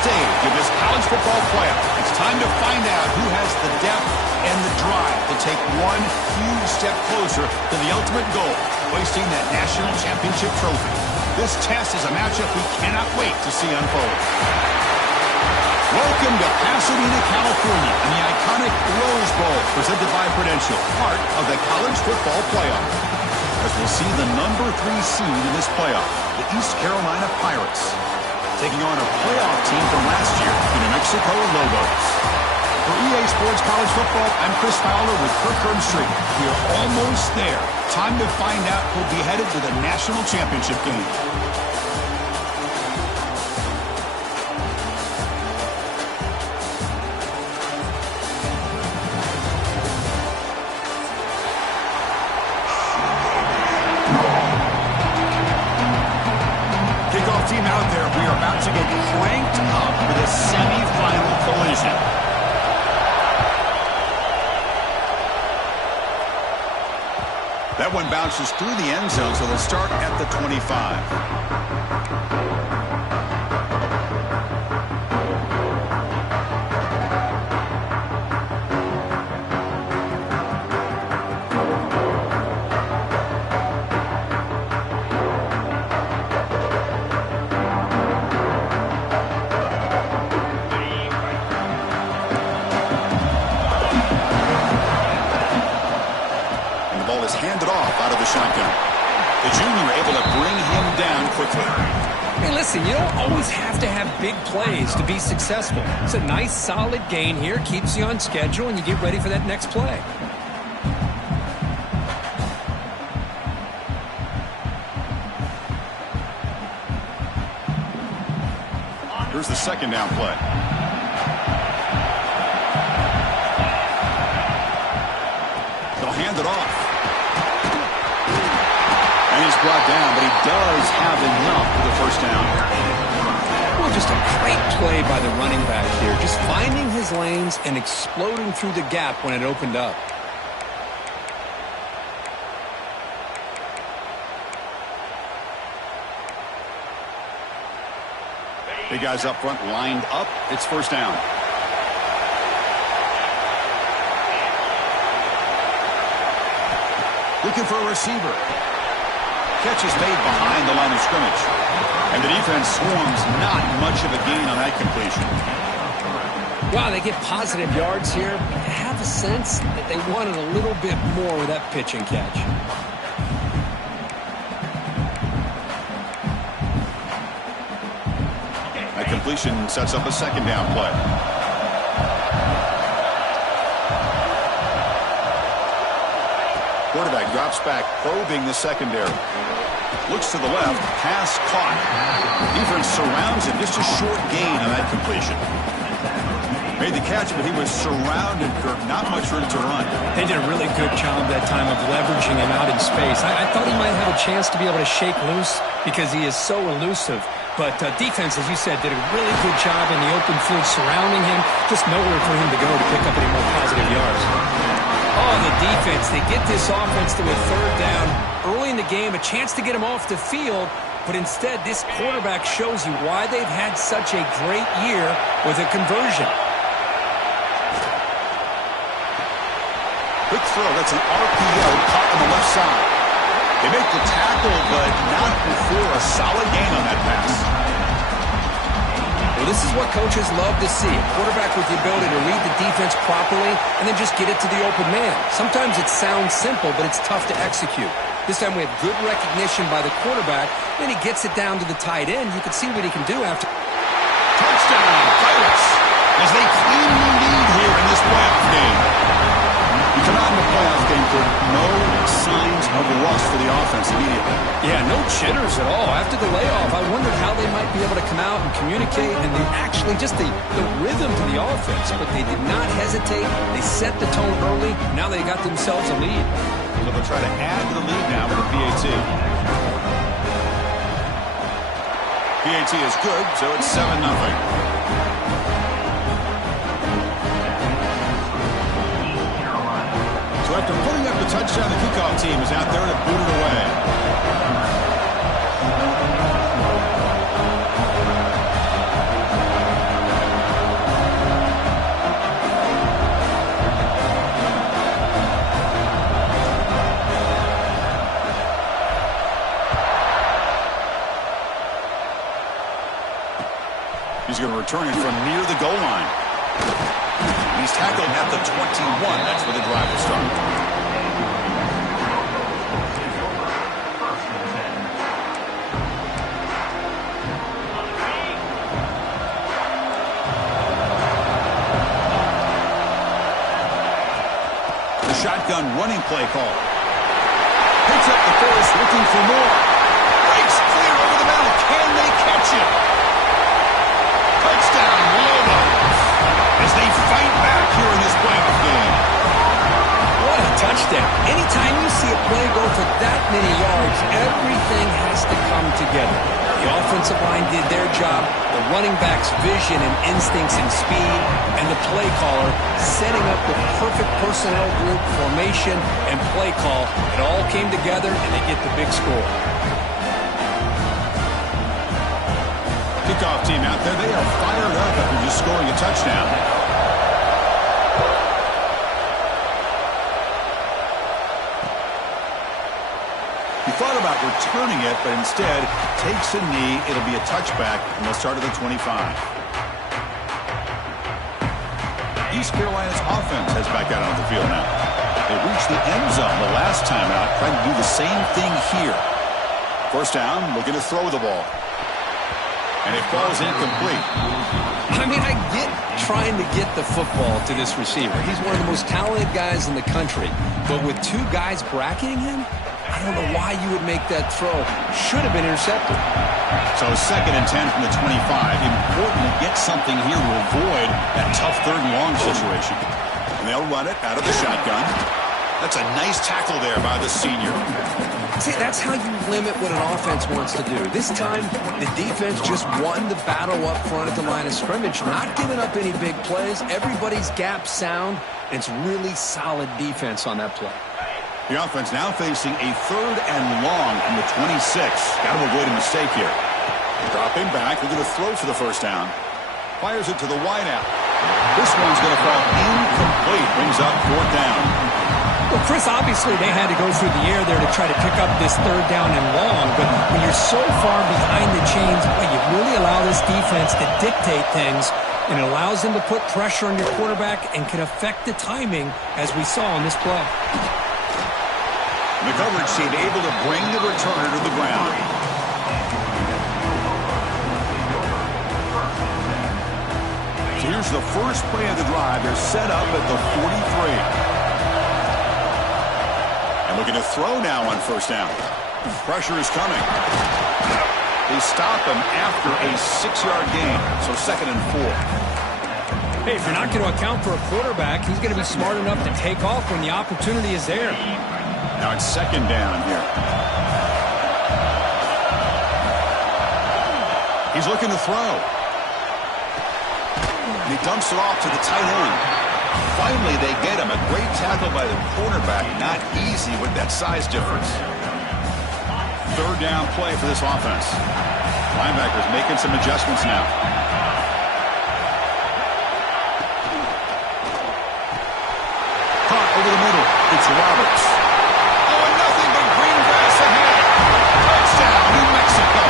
stage of this college football playoff. It's time to find out who has the depth and the drive to take one huge step closer to the ultimate goal, hoisting that national championship trophy. This test is a matchup we cannot wait to see unfold. Welcome to Pasadena, California, and the iconic Rose Bowl, presented by Prudential, part of the college football playoff. As we'll see the number 3 seed in this playoff, the East Carolina Pirates, taking on a playoff team from last year, the New Mexico Lobos. For EA Sports College Football, I'm Chris Fowler with Kirk Herbstreit. We are almost there. Time to find out who'll be headed to the national championship game. Team out there, we are about to get cranked up with a semi-final collision. That one bounces through the end zone, so they'll start at the 25. Handed off out of the shotgun. The junior able to bring him down quickly. Hey, listen, you don't always have to have big plays to be successful. It's a nice, solid gain here. Keeps you on schedule, and you get ready for that next play. Here's the second down play. They'll hand it off. He's brought down, but he does have enough for the first down. Well, just a great play by the running back here. Just finding his lanes and exploding through the gap when it opened up. Big guys up front lined up. It's first down. Looking for a receiver. Catch is made behind the line of scrimmage. And the defense swarms, not much of a gain on that completion. Wow, they get positive yards here. I have a sense that they wanted a little bit more with that pitch and catch. That completion sets up a second down play. Quarterback drops back, probing the secondary. Looks to the left, pass caught. Defense surrounds him, just a short gain on that completion. Made the catch, but he was surrounded, Kirk. Not much room to run. They did a really good job that time of leveraging him out in space. I thought he might have a chance to be able to shake loose because he is so elusive. But defense, as you said, did a really good job in the open field surrounding him. Just nowhere for him to go to pick up any more positive yards. Oh, the defense, they get this offense to a third down early in the game, a chance to get him off the field, but instead this quarterback shows you why they've had such a great year with a conversion. Quick throw, that's an RPO caught on the left side. They make the tackle, but not before a solid gain on that pass. Well, this is what coaches love to see. A quarterback with the ability to read the defense properly and then just get it to the open man. Sometimes it sounds simple, but it's tough to execute. This time we have good recognition by the quarterback. Then he gets it down to the tight end. You can see what he can do after. Touchdown, Pirates, as they cleanly lead here in this playoff game. You come out in the playoff game with no signs of rust for the offense immediately. Yeah, no jitters at all. After the layoff, I wondered how they might be able to come out and communicate and actually just the rhythm to the offense. But they did not hesitate. They set the tone early. Now they got themselves a lead. So they'll try to add to the lead now with a PAT. PAT is good, so it's 7-0. So after putting up the touchdown, the kickoff team is out there to boot it away. He's going to return it from near the goal line. He's tackled at the 21. That's where the drive will start. Shotgun running play call. Picks up the force, looking for more. Breaks clear over the middle. Can they catch it? Touchdown, Lobos. As they fight back here in this playoff game. What a touchdown. Anytime you see a play go for that many yards, everything has to come together. The offensive line did their job, the running back's vision and instincts and speed, and the play caller setting up the perfect personnel group, formation, and play call. It all came together, and they get the big score. Kickoff team out there, they are fired up after just scoring a touchdown. He thought about returning it, but instead takes a knee. It'll be a touchback, and they'll start at the 25. East Carolina's offense heads back out on the field now. They reached the end zone the last time out, trying to do the same thing here. First down, looking to throw the ball. And it falls incomplete. I mean, I get trying to get the football to this receiver. He's one of the most talented guys in the country. But with two guys bracketing him, I don't know why you would make that throw. Should have been intercepted. So 2nd and 10 from the 25. Important to get something here to avoid that tough 3rd and long situation. And they'll run it out of the shotgun. That's a nice tackle there by the senior. See, that's how you limit what an offense wants to do. This time, the defense just won the battle up front at the line of scrimmage, not giving up any big plays. Everybody's gap sound. It's really solid defense on that play. The offense now facing a 3rd and long from the 26. Got to avoid a mistake here. Dropping back, looking to throw for the first down. Fires it to the wideout. This one's going to fall incomplete. Brings up 4th down. Well, Chris, obviously they had to go through the air there to try to pick up this 3rd down and long, but when you're so far behind the chains, boy, you really allow this defense to dictate things, and it allows them to put pressure on your quarterback and can affect the timing, as we saw on this play. The coverage team able to bring the returner to the ground. So here's the first play of the drive. They're set up at the 43. And looking to throw now on first down. Pressure is coming. They stop him after a 6-yard gain. So 2nd and 4. Hey, if you're not going to account for a quarterback, he's going to be smart enough to take off when the opportunity is there. Now it's 2nd down here. He's looking to throw. And he dumps it off to the tight end. Finally, they get him. A great tackle by the cornerback. Not easy with that size difference. 3rd down play for this offense. Linebackers making some adjustments now. Caught over the middle. It's Roberts. Oh, and nothing but green grass ahead. Touchdown, New Mexico.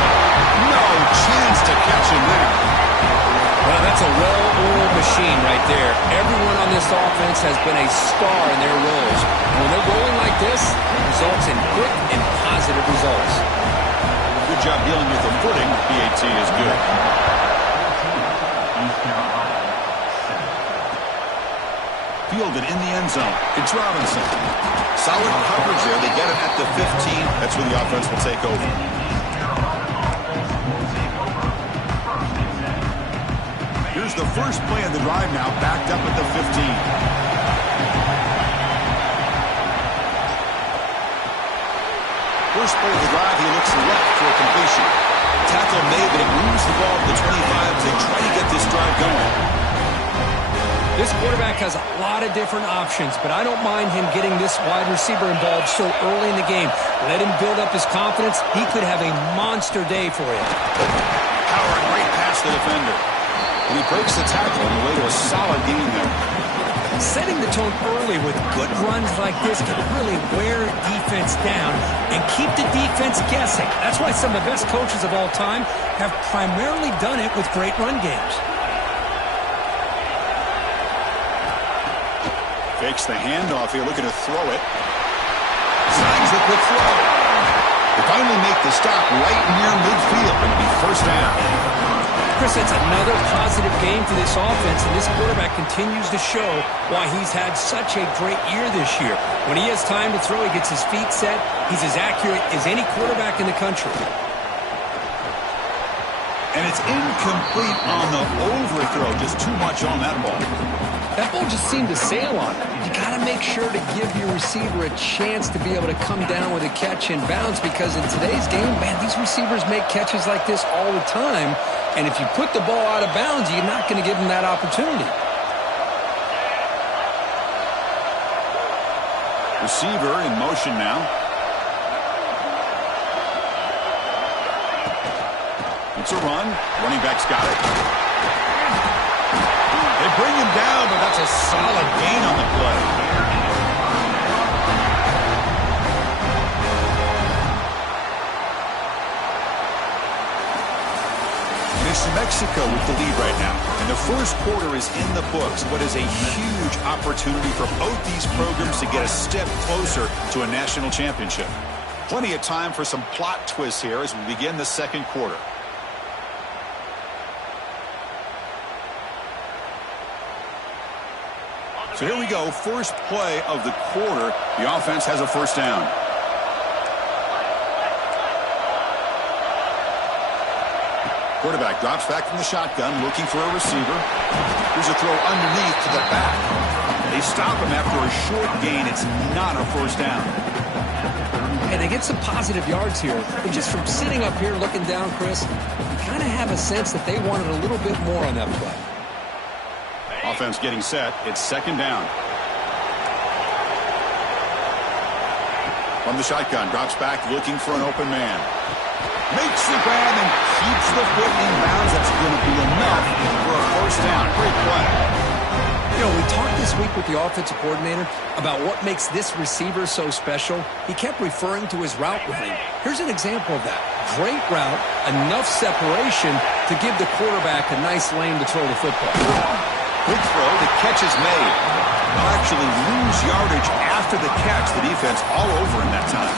No chance to catch him there. Well, that's a well-oiled machine right there. Everyone on this offense has been a star in their roles. And when they're rolling like this, it results in quick and positive results. Good job dealing with the footing. PAT is good. Fielded in the end zone. It's Robinson. Solid coverage there. They get it at the 15. That's where the offense will take over. Here's the first play of the drive now, backed up at the 15. First play of the drive, he looks left for a completion. Tackle made, but it moves the ball to the 25 as they try to get this drive going. This quarterback has a lot of different options, but I don't mind him getting this wide receiver involved so early in the game. Let him build up his confidence. He could have a monster day for you. Power and great pass to the defender. And he breaks the tackle on the way to a solid game there. Setting the tone early with good runs like this can really wear defense down and keep the defense guessing. That's why some of the best coaches of all time have primarily done it with great run games. Fakes the handoff here, looking to throw it. Signs the quick throw. They finally make the stop right near midfield. It'll be first down. Chris, it's another positive game for this offense, and this quarterback continues to show why he's had such a great year this year. When he has time to throw, he gets his feet set. He's as accurate as any quarterback in the country. And it's incomplete on the overthrow. Just too much on that ball. That ball just seemed to sail on it. You got to make sure to give your receiver a chance to be able to come down with a catch and bounce, because in today's game, man, these receivers make catches like this all the time. And if you put the ball out of bounds, you're not going to give them that opportunity. Receiver in motion now. It's a run. Running back's got it. They bring him down, but that's a solid gain on the play. It's New Mexico with the lead right now. And the first quarter is in the books. What is a huge opportunity for both these programs to get a step closer to a national championship. Plenty of time for some plot twists here as we begin the second quarter. So here we go, first play of the quarter. The offense has a first down. Quarterback drops back from the shotgun, looking for a receiver. Here's a throw underneath to the back. They stop him after a short gain. It's not a first down. And they get some positive yards here. But just from sitting up here looking down, Chris, you kind of have a sense that they wanted a little bit more on that play. Offense getting set. It's second down. From the shotgun, drops back, looking for an open man. Makes the grab and keeps the foot in bounds. That's going to be enough for a first down. Great play. You know, we talked this week with the offensive coordinator about what makes this receiver so special. He kept referring to his route running. Here's an example of that. Great route, enough separation to give the quarterback a nice lane to throw the football. Good throw. The catch is made. They'll actually lose yardage after the catch. The defense all over him that time.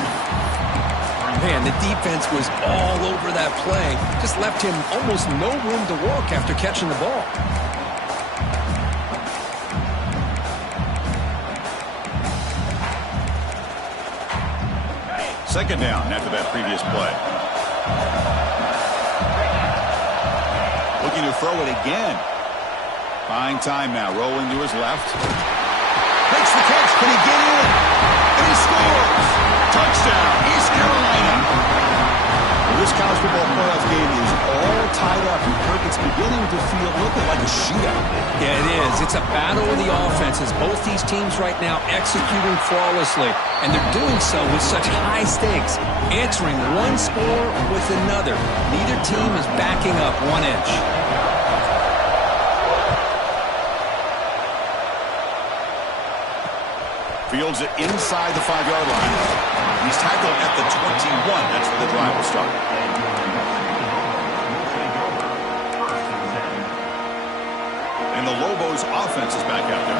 Man, the defense was all over that play. Just left him almost no room to walk after catching the ball. Second down after that previous play. Looking to throw it again. Buying time now, rolling to his left. Makes the catch. Can he get in? And he scores. Touchdown, East Carolina. Well, this college football playoff game is all tied up. Kirk, it's beginning to feel looking like a shootout. Yeah, it is. It's a battle of the offenses. Both these teams right now executing flawlessly, and they're doing so with such high stakes, answering one score with another. Neither team is backing up one inch. Fields it inside the 5-yard line. He's tackled at the 21. That's where the drive will start. And the Lobos offense is back out there.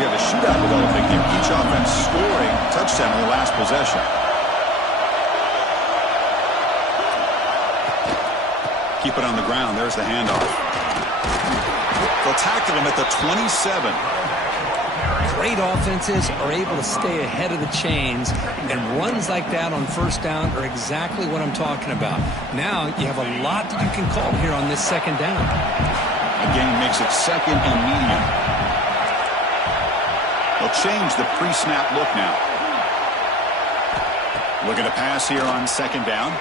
We have a shootout developing here. Each offense scoring a touchdown in the last possession. Keep it on the ground. There's the handoff. They'll tackle him at the 27. Great offenses are able to stay ahead of the chains, and runs like that on first down are exactly what I'm talking about. Now you have a lot that you can call here on this second down. Again, makes it second and medium. They'll change the pre-snap look now. Looking to pass here on second down.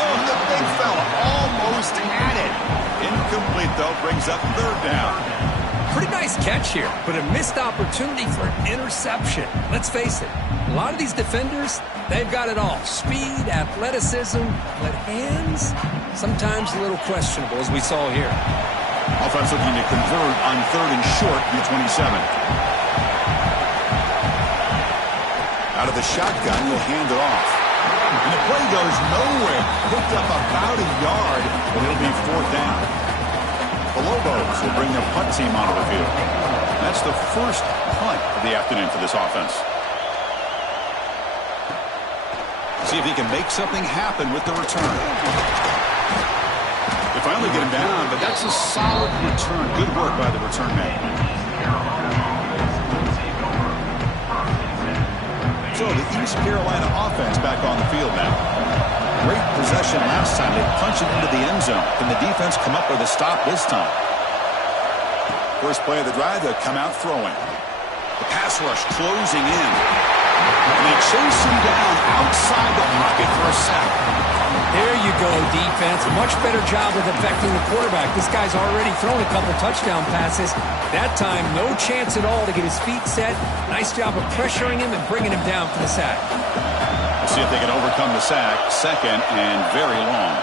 Oh, the big fella almost had it. Incomplete, though, brings up third down. Pretty nice catch here, but a missed opportunity for an interception. Let's face it, a lot of these defenders, they've got it all. Speed, athleticism, but hands, sometimes a little questionable, as we saw here. Offense looking to convert on 3rd and short from the 27. Out of the shotgun, he'll hand it off. And the play goes nowhere. Picked up about a yard, but it'll be 4th down. The Lobos will bring their punt team onto the field. That's the first punt of the afternoon for this offense. See if he can make something happen with the return. They finally get him down, but that's a solid return. Good work by the return man. So the East Carolina offense back on the field now. Great possession last time. They punch it into the end zone. Can the defense come up with a stop this time? First play of the drive, they'll come out throwing. The pass rush closing in. And they chase him down outside the pocket for a sack. There you go, defense. Much better job of affecting the quarterback. This guy's already thrown a couple touchdown passes. That time, no chance at all to get his feet set. Nice job of pressuring him and bringing him down for the sack. We'll see if they can overcome the sack. 2nd and very long.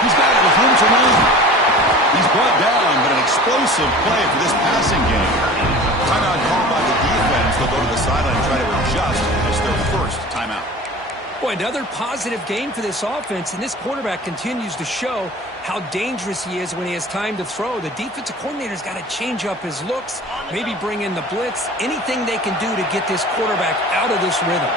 He's got it with room to run. He's brought down, but an explosive play for this passing game. Timeout called by the defense. They'll go to the sideline and try to adjust. It's their first timeout. Boy, another positive game for this offense, and this quarterback continues to show how dangerous he is when he has time to throw. The defensive coordinator's got to change up his looks, maybe bring in the blitz, anything they can do to get this quarterback out of this rhythm.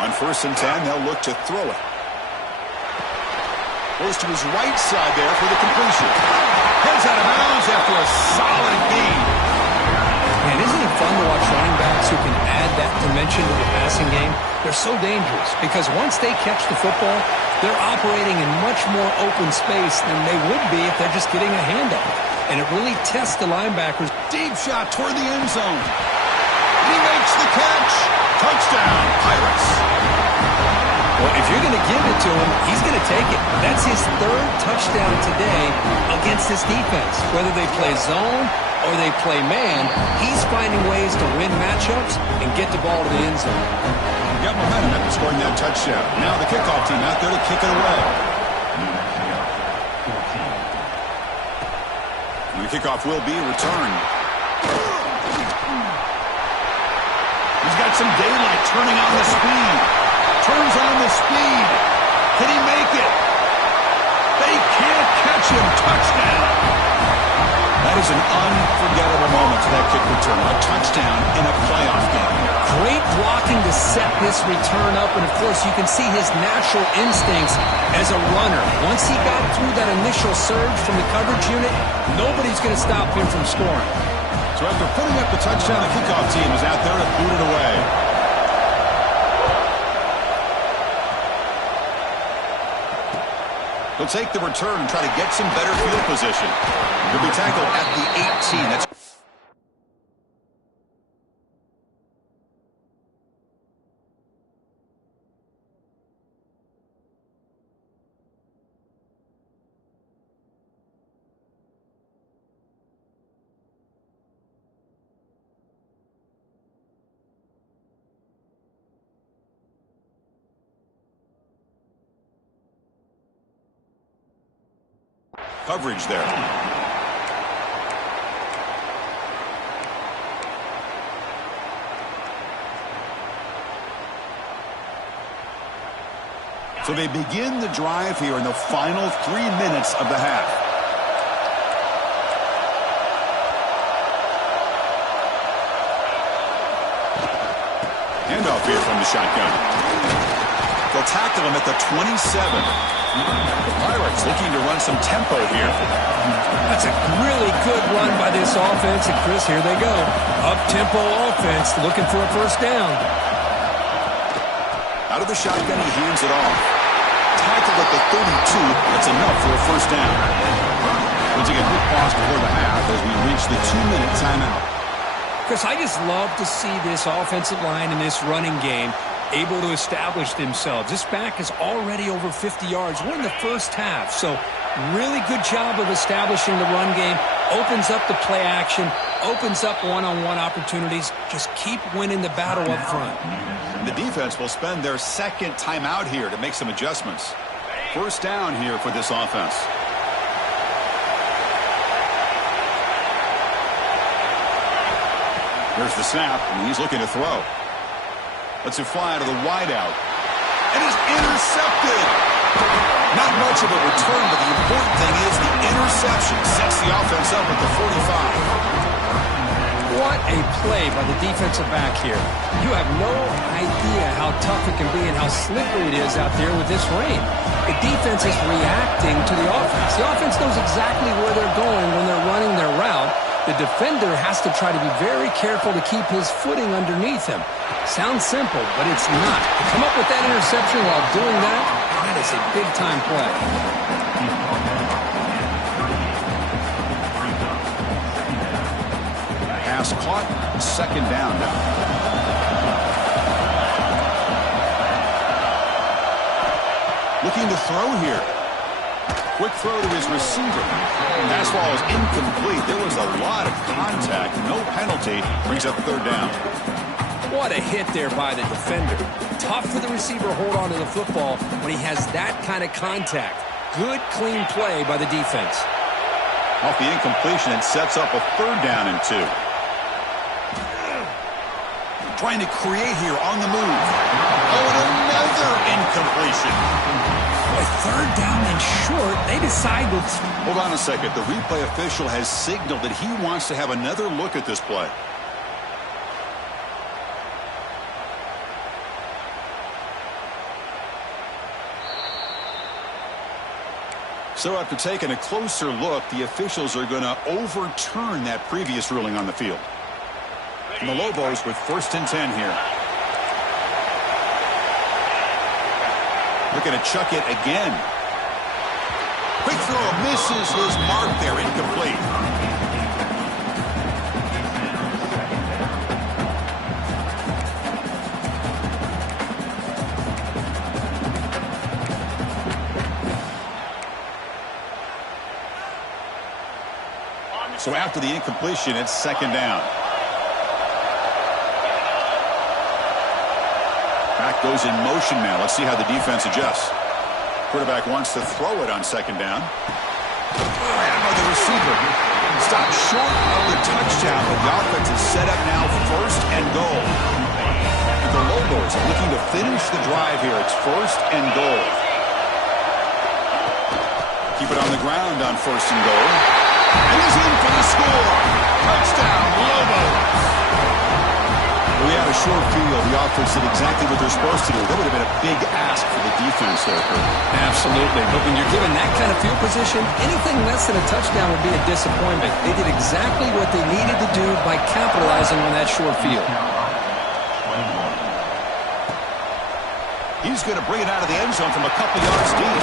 On 1st and 10, they'll look to throw it. Goes to his right side there for the completion. Heads out of bounds after a solid gain. Man, isn't it fun to watch running backs who can add that dimension to the passing game? They're so dangerous because once they catch the football, they're operating in much more open space than they would be if they're just getting a handoff. And it really tests the linebackers. Deep shot toward the end zone. He makes the catch. Touchdown, Pirates. Well, if you're going to give it to him, he's going to take it. That's his 3rd touchdown today against this defense. Whether they play zone or they play man, he's finding ways to win matchups and get the ball to the end zone. Got momentum after scoring that touchdown. Now the kickoff team out there to kick it away. And the kickoff will be returned. He's got some daylight turning on the speed. Turns on the speed. Can he make it? They can't catch him. Touchdown. That is an unforgettable moment for that kick return. A touchdown in a playoff game. Great blocking to set this return up. And, of course, you can see his natural instincts as a runner. Once he got through that initial surge from the coverage unit, nobody's going to stop him from scoring. So after putting up the touchdown, the kickoff team is out there to boot it away. He'll take the return and try to get some better field position. He'll be tackled at the 18. That's coverage there. So they begin the drive here in the final 3 minutes of the half. Handoff here from the shotgun. They'll tackle him at the 27. The Pirates looking to run some tempo here. That's a really good run by this offense. And, Chris, here they go. Up-tempo offense looking for a first down. Out of the shotgun, he hands it off. Tackled at the 32. That's enough for a first down. We'll take a quick pause before the half as we reach the 2-minute timeout. Chris, I just love to see this offensive line in this running game able to establish themselves. This back is already over 50 yards. We're in the first half, so really good job of establishing the run game. Opens up the play action, opens up one-on-one opportunities. Just keep winning the battle up front. The defense will spend their second timeout here to make some adjustments. First down here for this offense. Here's the snap, and he's looking to throw. Lets it fly to the wideout. And it's intercepted. Not much of a return, but the important thing is the interception sets the offense up at the 45. What a play by the defensive back here. You have no idea how tough it can be and how slippery it is out there with this rain. The defense is reacting to the offense. The offense knows exactly where they're going when they're running their route. The defender has to try to be very careful to keep his footing underneath him. Sounds simple, but it's not. To come up with that interception while doing that, that is a big-time play. Pass caught, second down now. Looking to throw here. Quick throw to his receiver. Pass ball is incomplete. There was a lot of contact. No penalty. Brings up third down. What a hit there by the defender. Tough for the receiver to hold on to the football when he has that kind of contact. Good, clean play by the defense. Off the incompletion, it sets up a third down and 2. Trying to create here on the move. Oh, and another incompletion. With third down and short, they decide to... Hold on a second. The replay official has signaled that he wants to have another look at this play. So after taking a closer look, the officials are going to overturn that previous ruling on the field. And the Lobos with first and 10 here. Looking to chuck it again. Quick throw, misses his mark there, incomplete. So after the incompletion, it's second down. Back goes in motion now. Let's see how the defense adjusts. Quarterback wants to throw it on second down. And by the receiver. Stopped short of the touchdown, but the offense is set up now first and goal. And the Lobos are looking to finish the drive here. It's first and goal. Keep it on the ground on first and goal. And he's in for the score. Touchdown, Lobos. We had a short field. The offense did exactly what they're supposed to do. That would have been a big ask for the defense there, Kurt. Absolutely. But when you're given that kind of field position, anything less than a touchdown would be a disappointment. They did exactly what they needed to do by capitalizing on that short field. He's going to bring it out of the end zone from a couple yards deep.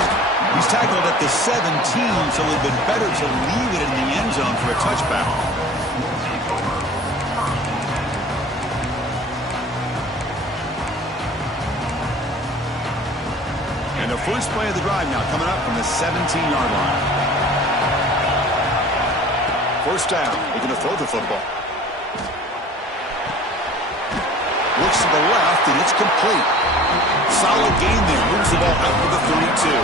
He's tackled at the 17, so it would have been better to leave it in the end zone for a touchback. And the first play of the drive now coming up from the 17-yard line. First down, looking to throw the football. Looks to the left, and it's complete. Solid gain there. Moves the ball out to the 32.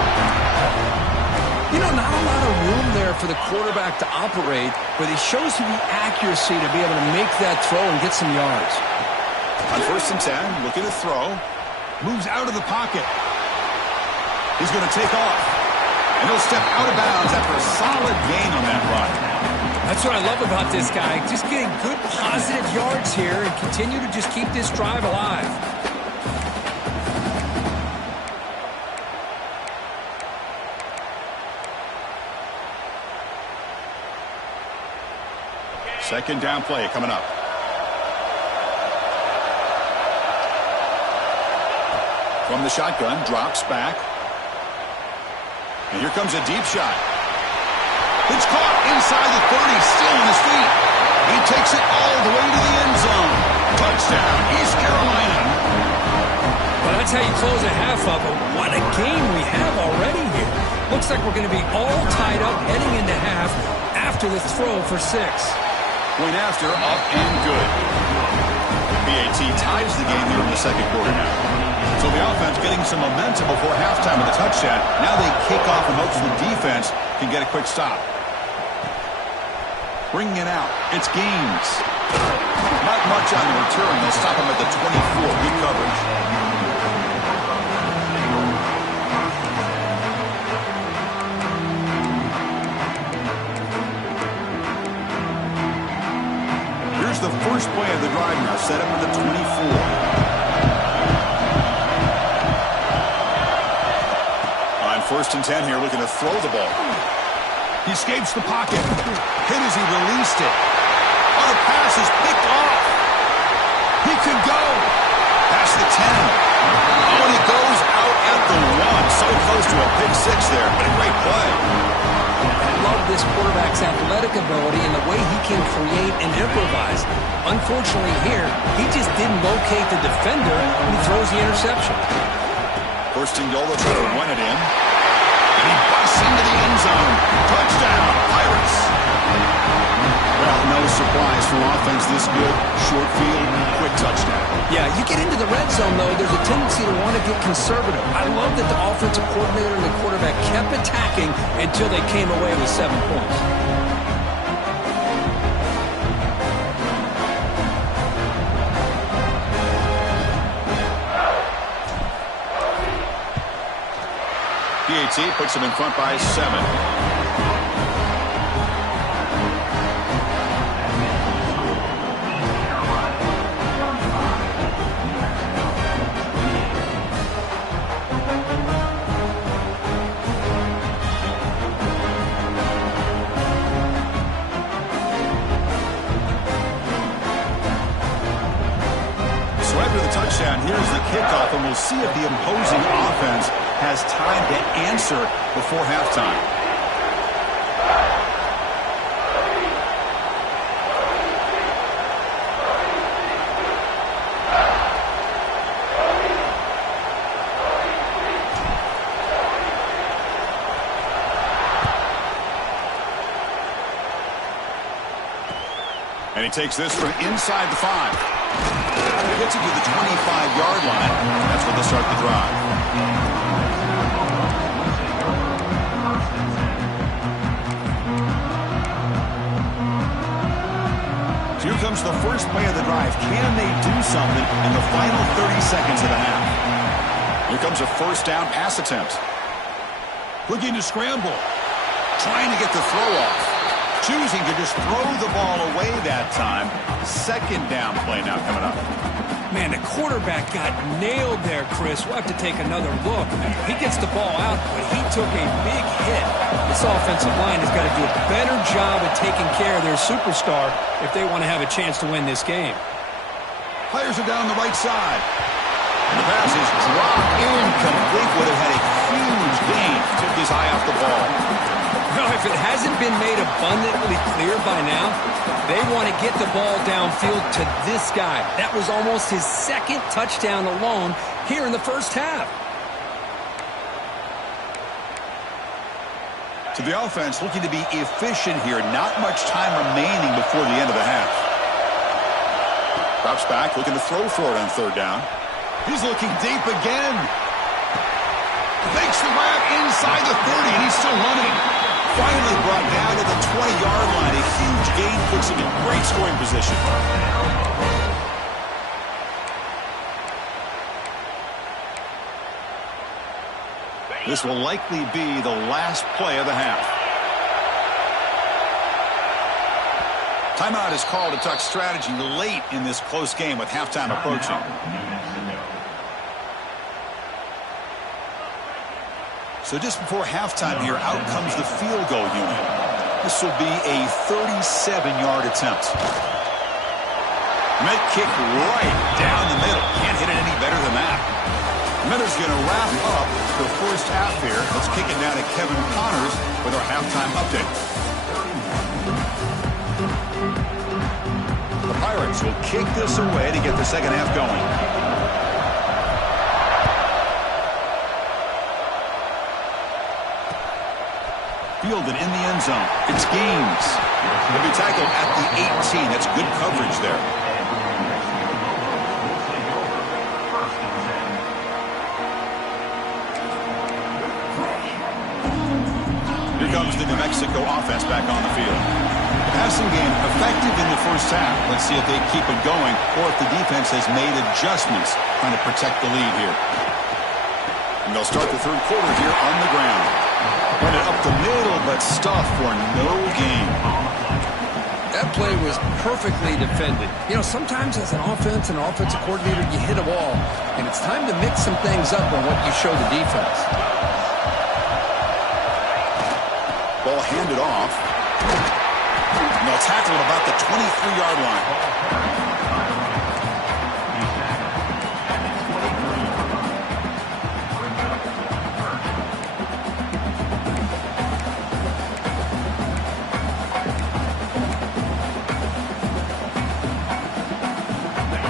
You know, not a lot of room there for the quarterback to operate, but he shows you the accuracy to be able to make that throw and get some yards. On first and 10, looking to throw. Moves out of the pocket. He's going to take off. And he'll step out of bounds after a solid gain on that run. That's what I love about this guy. Just getting good positive yards here and continue to just keep this drive alive. Second down play coming up. From the shotgun, drops back. And here comes a deep shot. It's caught inside the 30, still on his feet. And he takes it all the way to the end zone. Touchdown, East Carolina. Well, that's how you close a half up. But what a game we have already here. Looks like we're going to be all tied up heading into half after the throw for 6. Point after, up and good. BAT ties the game here in the second quarter now. So the offense getting some momentum before halftime with a touchdown. Now they kick off and hopes the defense can get a quick stop. Bringing it out. It's Gaines. Not much on the return. They'll stop him at the 24. Good coverage. Here's the first play of the drive now. Set up at the 24. On 1st and 10 here, looking to throw the ball. He escapes the pocket. Hit as he released it. Oh, the pass is picked off. He could go. Past the 10. Oh, and he goes out at the 1. So close to a pick 6 there, but a great play. I love this quarterback's athletic ability and the way he can create and improvise. Unfortunately here, he just didn't locate the defender when he throws the interception. 1st and goal, they'll try to run it in. And he busts into the end zone. Touchdown, Pirates. Well, no surprise for offense this good. Short field, quick touchdown. Yeah, you get into the red zone, though, there's a tendency to want to get conservative. I love that the offensive coordinator and the quarterback kept attacking until they came away with 7 points. BAT puts him in front by 7. So after the touchdown, here's the kickoff, and we'll see if the opposing offense has time to answer before halftime. And he takes this from inside the 5. Gets it to the 25-yard line. That's where they'll start the drive. So here comes the first play of the drive. Can they do something in the final 30 seconds of the half? Here comes a 1st down pass attempt. Looking to scramble. Trying to get the throw off. Choosing to just throw the ball away that time. 2nd down play now coming up. Man, the quarterback got nailed there, Chris. We'll have to take another look. He gets the ball out, but he took a big hit. This offensive line has got to do a better job at taking care of their superstar if they want to have a chance to win this game. Players are down the right side. And the pass is dropped incomplete. Would have had a huge gain. Took his eye off the ball. Well, if it hasn't been made abundantly clear by now, they want to get the ball downfield to this guy. That was almost his 2nd touchdown alone here in the first half. To the offense, looking to be efficient here. Not much time remaining before the end of the half. Drops back, looking to throw for it on 3rd down. He's looking deep again. Makes the grab inside the 30, and he's still running. Finally brought down to the 20-yard line. A huge gain puts him in great scoring position. This will likely be the last play of the half. Timeout is called to talk strategy late in this close game with halftime approaching. So just before halftime here, out comes the field goal unit. This will be a 37-yard attempt. Met kick right down the middle. Can't hit it any better than that. Miller's going to wrap up the first half here. Let's kick it down to Kevin Connors with our halftime update. The Pirates will kick this away to get the second half going. downfield and in the end zone. It's gains. He'll be tackled at the 18. That's good coverage there. Here comes the New Mexico offense back on the field. Passing game effective in the first half. Let's see if they keep it going or if the defense has made adjustments trying to protect the lead here. And they'll start the third quarter here on the ground. Run it up the middle, but stuff for no gain. That play was perfectly defended. You know, sometimes as an offensive coordinator, you hit a wall, and it's time to mix some things up on what you show the defense. Ball handed off. And they'll tackle at about the 23-yard line.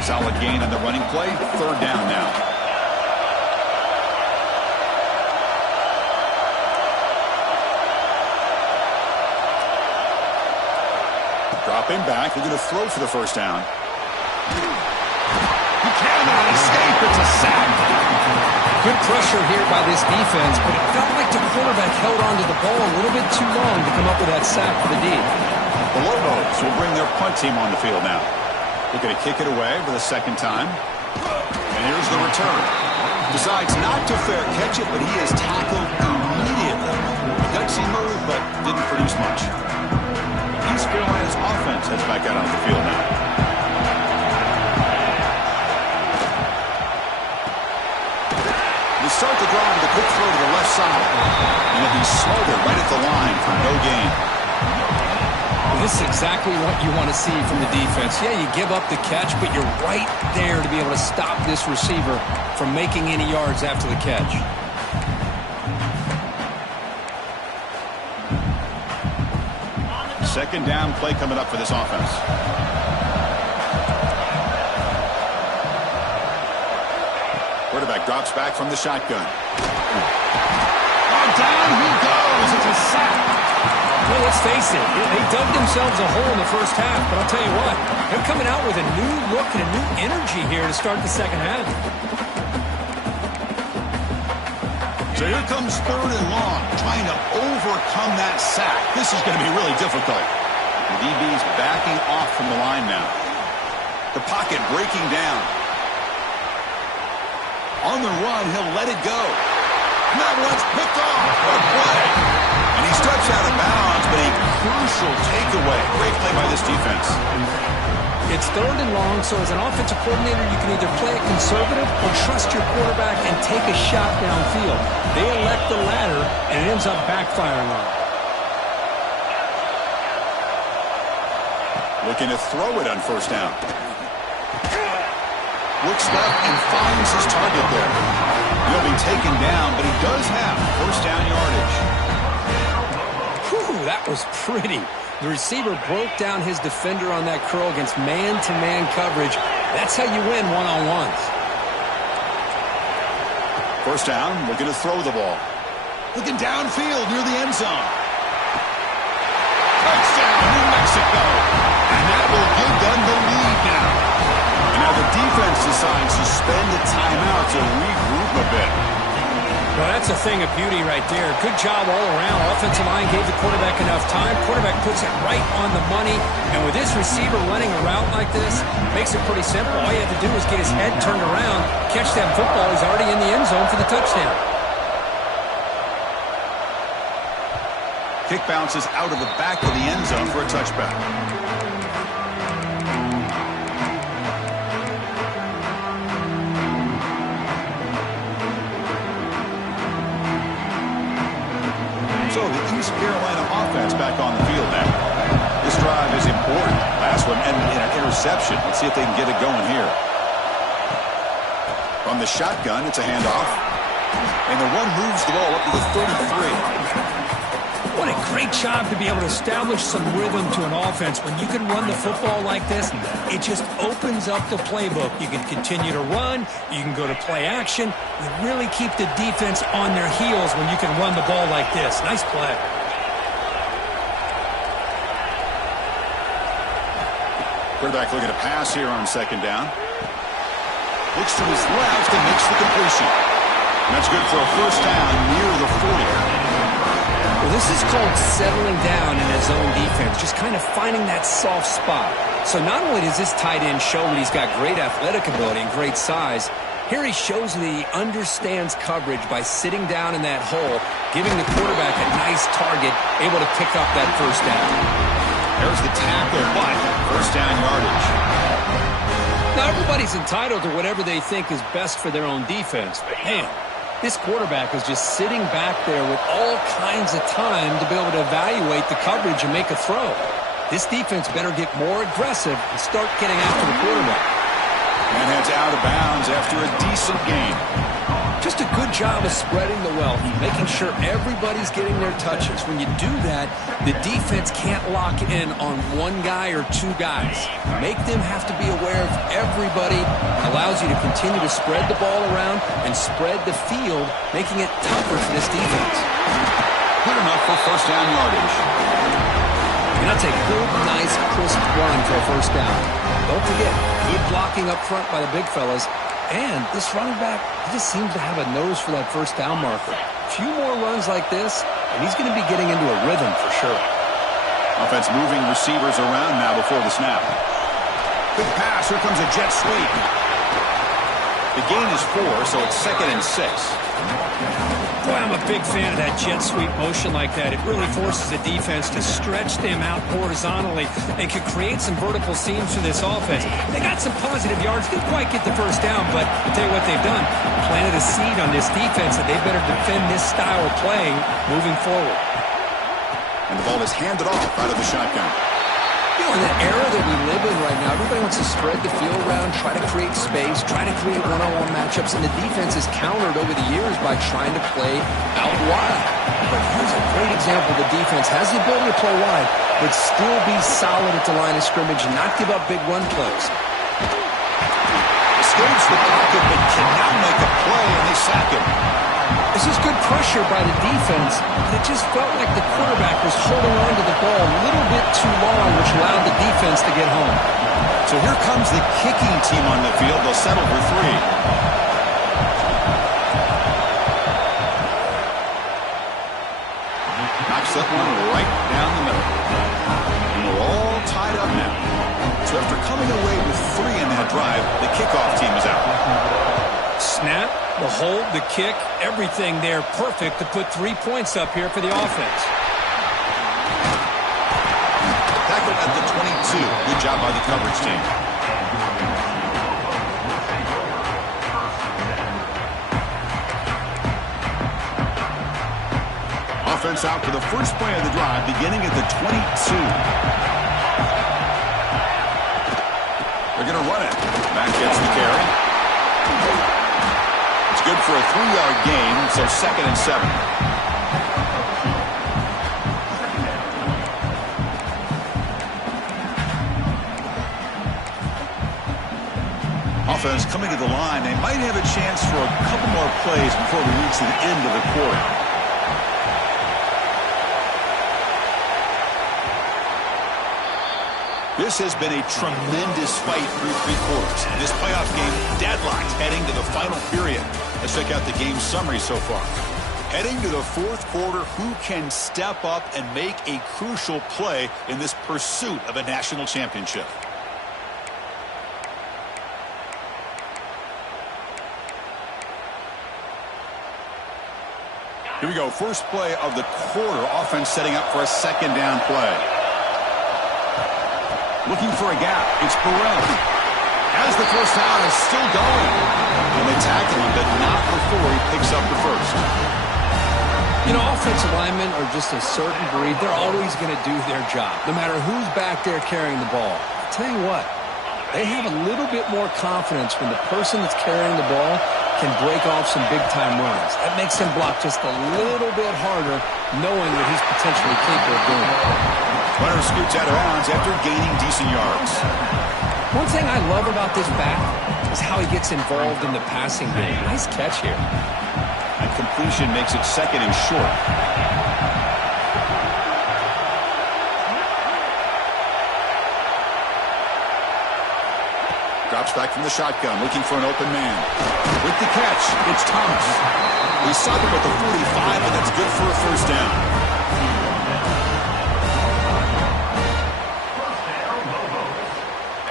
Solid gain on the running play. Third down now. Dropping back. They're going to throw for the first down. He cannot escape. It's a sack. Good pressure here by this defense, but it felt like the quarterback held onto the ball a little bit too long to come up with that sack for the D. The Lobos will bring their punt team on the field now. They're going to kick it away for the second time. And here's the return. Decides not to fair catch it, but he is tackled immediately. Gutsy move, but didn't produce much. East Carolina's offense heads back out on the field now. They start the drive with a quick throw to the left side. And it'll be smothered right at the line for no gain. This is exactly what you want to see from the defense. Yeah, you give up the catch, but you're right there to be able to stop this receiver from making any yards after the catch. Second down play coming up for this offense. Quarterback drops back from the shotgun. Oh, down he goes. It's a sack. Well, let's face it, they dug themselves a hole in the first half, but I'll tell you what, they're coming out with a new look and a new energy here to start the second half. So here comes third and long, trying to overcome that sack. This is going to be really difficult. The DB's backing off from the line now. The pocket breaking down. On the run, he'll let it go. And that one's picked off. What a play. And he steps out of bounds, but a crucial takeaway. Great play by this defense. It's third and long, so as an offensive coordinator, you can either play it conservative or trust your quarterback and take a shot downfield. They elect the latter, and it ends up backfiring on them. Looking to throw it on first down. Looks left and finds his target there. He'll be taken down, but he does have first down yardage. Whew, that was pretty. The receiver broke down his defender on that curl against man-to-man coverage. That's how you win one-on-ones. First down, looking to throw the ball. Looking downfield near the end zone. Touchdown, New Mexico. And that will give them the lead now. And now the defense decides to spend a timeout to regroup a bit. Well, that's a thing of beauty right there. Good job all around. Offensive line gave the quarterback enough time. Quarterback puts it right on the money. And with this receiver running a route like this, makes it pretty simple. All you have to do is get his head turned around, catch that football. He's already in the end zone for the touchdown. Kick bounces out of the back of the end zone for a touchback. So the East Carolina offense back on the field now. This drive is important. Last one ended in an interception. Let's see if they can get it going here. From the shotgun, it's a handoff. And the one moves the ball up to the 33. What a great job to be able to establish some rhythm to an offense. When you can run the football like this, it just opens up the playbook. You can continue to run. You can go to play action. You really keep the defense on their heels when you can run the ball like this. Nice play. Quarterback looking to pass here on second down. Looks to his left and makes the completion. And that's good for a first down near the 40. Well, this is called settling down in his own defense, just kind of finding that soft spot. So not only does this tight end show that he's got great athletic ability and great size, here he shows that he understands coverage by sitting down in that hole, giving the quarterback a nice target, able to pick up that first down. There's the tackle, but first down yardage. Now, everybody's entitled to whatever they think is best for their own defense, but man, this quarterback is just sitting back there with all kinds of time to be able to evaluate the coverage and make a throw. This defense better get more aggressive and start getting after the quarterback. And heads out of bounds after a decent gain. Just a good job of spreading the wealth, making sure everybody's getting their touches. When you do that, the defense can't lock in on one guy or two guys. Make them have to be aware of everybody. Allows you to continue to spread the ball around and spread the field, making it tougher for this defense. Good enough for first down yardage. And that's a good, nice, crisp run for a first down. Don't forget, good blocking up front by the big fellas. And this running back, he just seems to have a nose for that first down marker. A few more runs like this, and he's going to be getting into a rhythm for sure. Offense moving receivers around now before the snap. Big pass. Here comes a jet sweep. The gain is 4, so it's 2nd and 6. Boy, I'm a big fan of that jet sweep motion like that. It really forces the defense to stretch them out horizontally and can create some vertical seams for this offense. They got some positive yards. Didn't quite get the first down, but I'll tell you what they've done. Planted a seed on this defense that they better defend this style of playing moving forward. And the ball is handed off out of the shotgun. You know, in the era that we live in right now, everybody wants to spread the field around, try to create space, try to create one-on-one matchups, and the defense is countered over the years by trying to play out wide. But here's a great example. The defense has the ability to play wide, but still be solid at the line of scrimmage and not give up big run plays. Escapes the pocket, but cannot make a play, and they sack him. This is good pressure by the defense, but it just felt like the quarterback was holding on to the ball a little bit too long, which allowed the defense to get home. So here comes the kicking team on the field. They'll settle for 3. Knocks that one right down the middle. And we're all tied up now. So after coming away with 3 in that drive, the kickoff team is out. Snap, the hold, the kick, everything there perfect to put 3 points up here for the offense. Tackled at the 22. Good job by the coverage team. Offense out for the first play of the drive, beginning at the 22. They're going to run it. Matt gets the carry. Good for a 3-yard gain, so 2nd and 7. Offense coming to the line. They might have a chance for a couple more plays before we reach the end of the quarter. This has been a tremendous fight through 3 quarters. This playoff game deadlocked heading to the final period. Let's check out the game summary so far. Heading to the 4th quarter, who can step up and make a crucial play in this pursuit of a national championship? Here we go. First play of the quarter. Offense setting up for a 2nd down play. Looking for a gap. It's Burrell. As the first down is still going. And they tackle him, but not before he picks up the first. You know, offensive linemen are just a certain breed. They're always going to do their job, no matter who's back there carrying the ball. I'll tell you what, they have a little bit more confidence when the person that's carrying the ball can break off some big-time runs. That makes him block just a little bit harder, knowing that he's potentially capable of doing it. Runner scoots out of bounds after gaining decent yards. One thing I love about this back is how he gets involved in the passing game. Nice catch here. And completion makes it 2nd and short. Drops back from the shotgun, looking for an open man. With the catch, it's Thomas. He's stopped him at the 45, and that's good for a first down.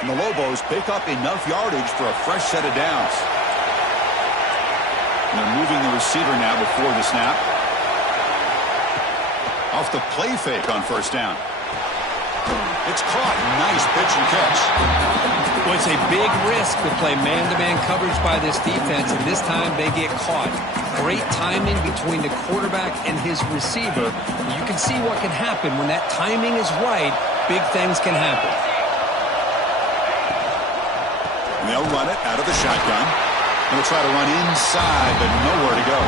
And the Lobos pick up enough yardage for a fresh set of downs. And they're moving the receiver now before the snap. Off the play fake on first down. It's caught. Nice pitch and catch. Well, it's a big risk to play man-to-man coverage by this defense, and this time they get caught. Great timing between the quarterback and his receiver. You can see what can happen when that timing is right. Big things can happen. And they'll run it out of the shotgun. They'll try to run inside, but nowhere to go.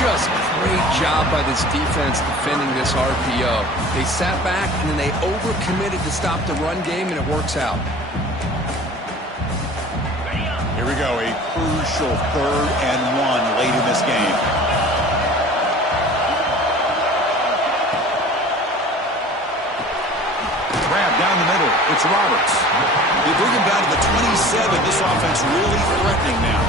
Just great job by this defense defending this RPO. They sat back and then they overcommitted to stop the run game, and it works out. Here we go, a crucial 3rd and 1 late in this game. Grab down the middle. It's Roberts. They bring him down to the 27. This offense really threatening now.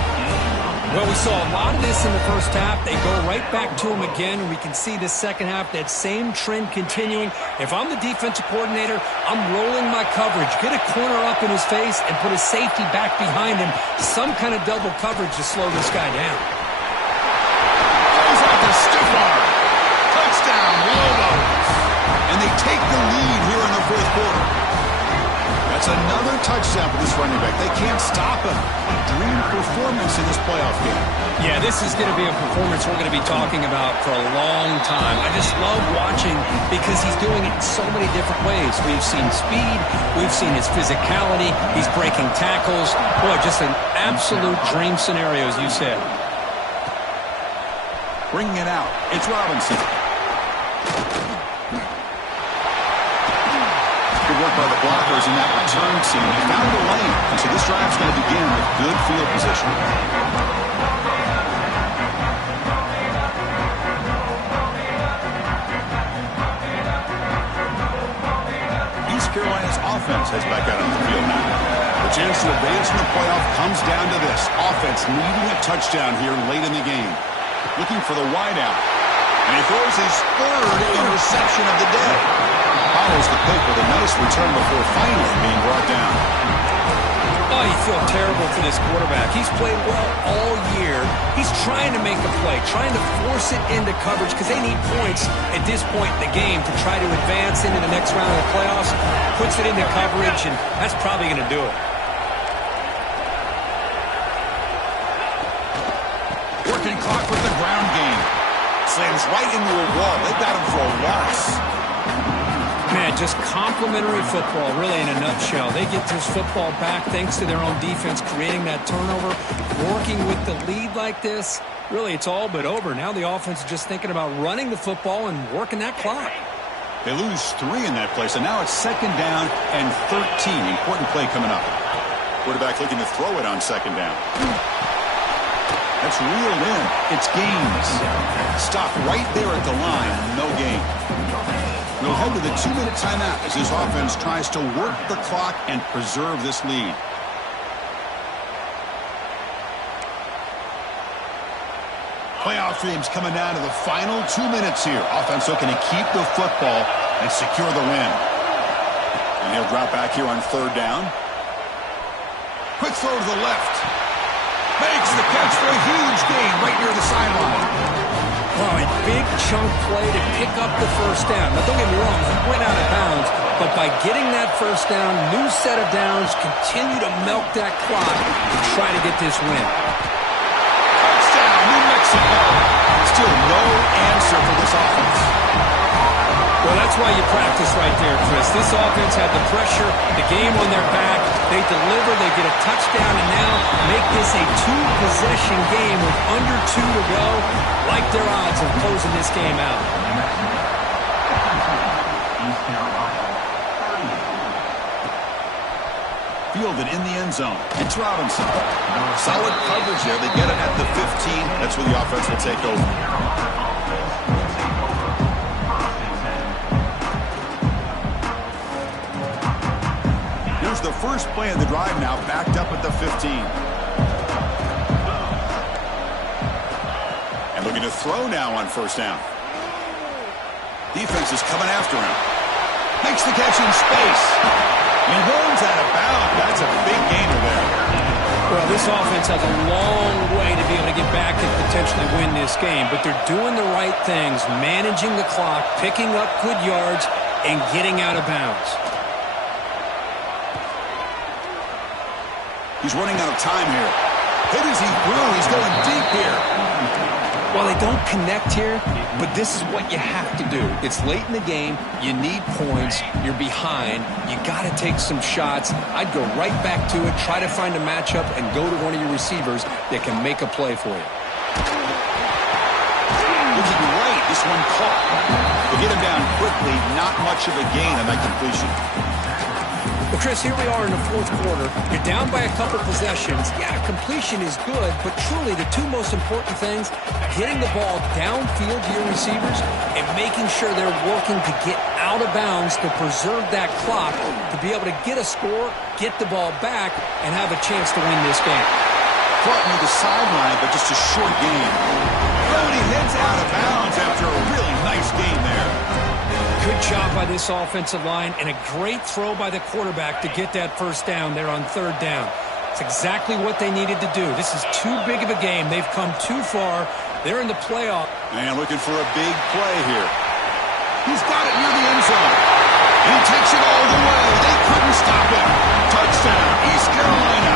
Well, we saw a lot of this in the first half. They go right back to him again. We can see this second half, that same trend continuing. If I'm the defensive coordinator, I'm rolling my coverage. Get a corner up in his face and put a safety back behind him. Some kind of double coverage to slow this guy down. Goes off the stiff arm. Touchdown, Lobos. And they take the lead here in the 4th quarter. That's another touchdown for this running back. They can't stop him. Dream performance in this playoff game. Yeah, this is going to be a performance we're going to be talking about for a long time. I just love watching because he's doing it in so many different ways. We've seen speed. We've seen his physicality. He's breaking tackles. Boy, just an absolute dream scenario, as you said. Bringing it out. It's Robinson. Good work by the blockers in that return scene. They found a lane, and so this drive's going to begin with good field position. East Carolina's offense heads back out on the field now. The chance to advance in the playoff comes down to this. Offense needing a touchdown here late in the game. Looking for the wideout. And he throws his 3rd interception of the day. Follows the pick with a nice return before finally being brought down. Oh, you feel terrible for this quarterback. He's played well all year. He's trying to make a play, trying to force it into coverage because they need points at this point in the game to try to advance into the next round of the playoffs. Puts it into coverage, and that's probably going to do it. Working clock with the ground game. Slams right into a wall. They've got him for a loss. Man, just complimentary football, really, in a nutshell. They get this football back thanks to their own defense, creating that turnover, working with the lead like this. Really, it's all but over. Now the offense is just thinking about running the football and working that clock. They lose 3 in that play, so now it's 2nd down and 13. Important play coming up. Quarterback looking to throw it on 2nd down. That's reeled in. It's Gaines. Stop right there at the line. No gain. We'll head to the 2-minute timeout as this offense tries to work the clock and preserve this lead. Playoff games coming down to the final 2 minutes here. Offense looking to keep the football and secure the win. And he'll drop back here on 3rd down. Quick throw to the left. Makes the catch for a huge gain right near the sideline. Well, a big chunk play to pick up the first down. Now, don't get me wrong, he went out of bounds, but by getting that first down, new set of downs, continue to milk that clock to try to get this win. Touchdown, New Mexico. Still no answer for this offense. Well, that's why you practice right there, Chris. This offense had the pressure, the game on their back. They deliver, they get a touchdown, and now make this a 2-possession game with under 2 to go. Like their odds of closing this game out. Fielded in the end zone. It's Robinson. Solid coverage there. They get it at the 15. That's where the offense will take over. Here's the first play of the drive now, backed up at the 15. And looking to throw now on first down. Defense is coming after him. Makes the catch in space. He runs out of bounds. That's a big gainer there. Well, this offense has a long way to be able to get back and potentially win this game, but they're doing the right things, managing the clock, picking up good yards, and getting out of bounds. He's running out of time here. Hit as he threw. He's going deep here. Well, they don't connect here, but this is what you have to do. It's late in the game. You need points. You're behind. You got to take some shots. I'd go right back to it, try to find a matchup, and go to one of your receivers that can make a play for you. Looking right, this one caught. They get him down quickly. Not much of a gain on that completion. Well, Chris, here we are in the fourth quarter. You're down by a couple possessions. Yeah, completion is good, but truly the two most important things, getting the ball downfield to your receivers and making sure they're working to get out of bounds to preserve that clock to be able to get a score, get the ball back, and have a chance to win this game. Caught near the sideline, but just a short gain. Brody heads out of bounds after a really nice gain there. Good job by this offensive line and a great throw by the quarterback to get that first down there on third down. It's exactly what they needed to do. This is too big of a game. They've come too far. They're in the playoff. And looking for a big play here. He's got it near the end zone. He takes it all the way. They couldn't stop him. Touchdown, East Carolina.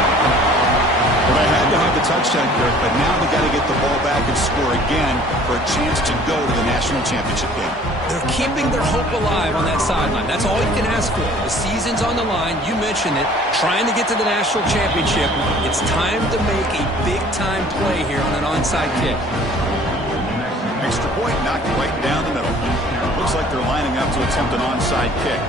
Well, they had to have the touchdown, Kirk, but now they got to get the ball back and score again for a chance to go to the national championship game. They're keeping their hope alive on that sideline. That's all you can ask for. The season's on the line. You mentioned it. Trying to get to the national championship. It's time to make a big-time play here on an onside kick. Extra point knocked right down the middle. Looks like they're lining up to attempt an onside kick.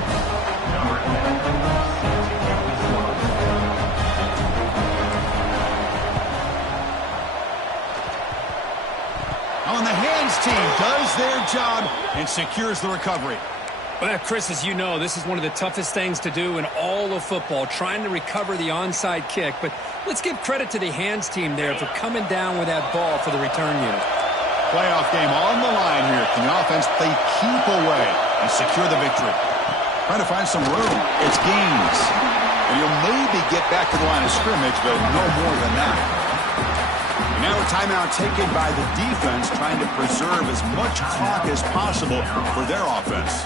On the hands team does their job and secures the recovery. Well, Chris, as you know, this is one of the toughest things to do in all of football, trying to recover the onside kick. But let's give credit to the hands team there for coming down with that ball for the return unit. Playoff game on the line here. Can the offense play keep away and secure the victory? Trying to find some room. It's Gaines. And he'll maybe get back to the line of scrimmage, but no more than that. Now a timeout taken by the defense, trying to preserve as much clock as possible for their offense.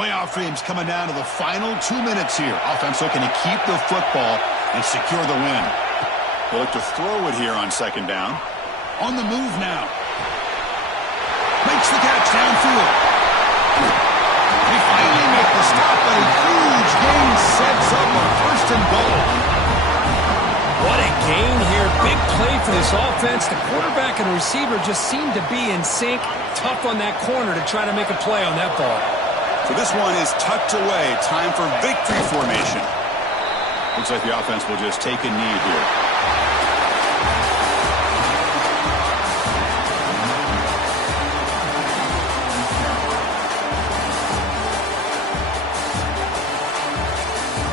Playoff dreams coming down to the final 2 minutes here. Offense looking to keep the football and secure the win. They'll look to throw it here on second down. On the move now. Makes the catch downfield. They finally make the stop, but a huge gain sets up a first and goal. What a gain here. Big play for this offense. The quarterback and the receiver just seem to be in sync. Tough on that corner to try to make a play on that ball. So this one is tucked away. Time for victory formation. Looks like the offense will just take a knee here.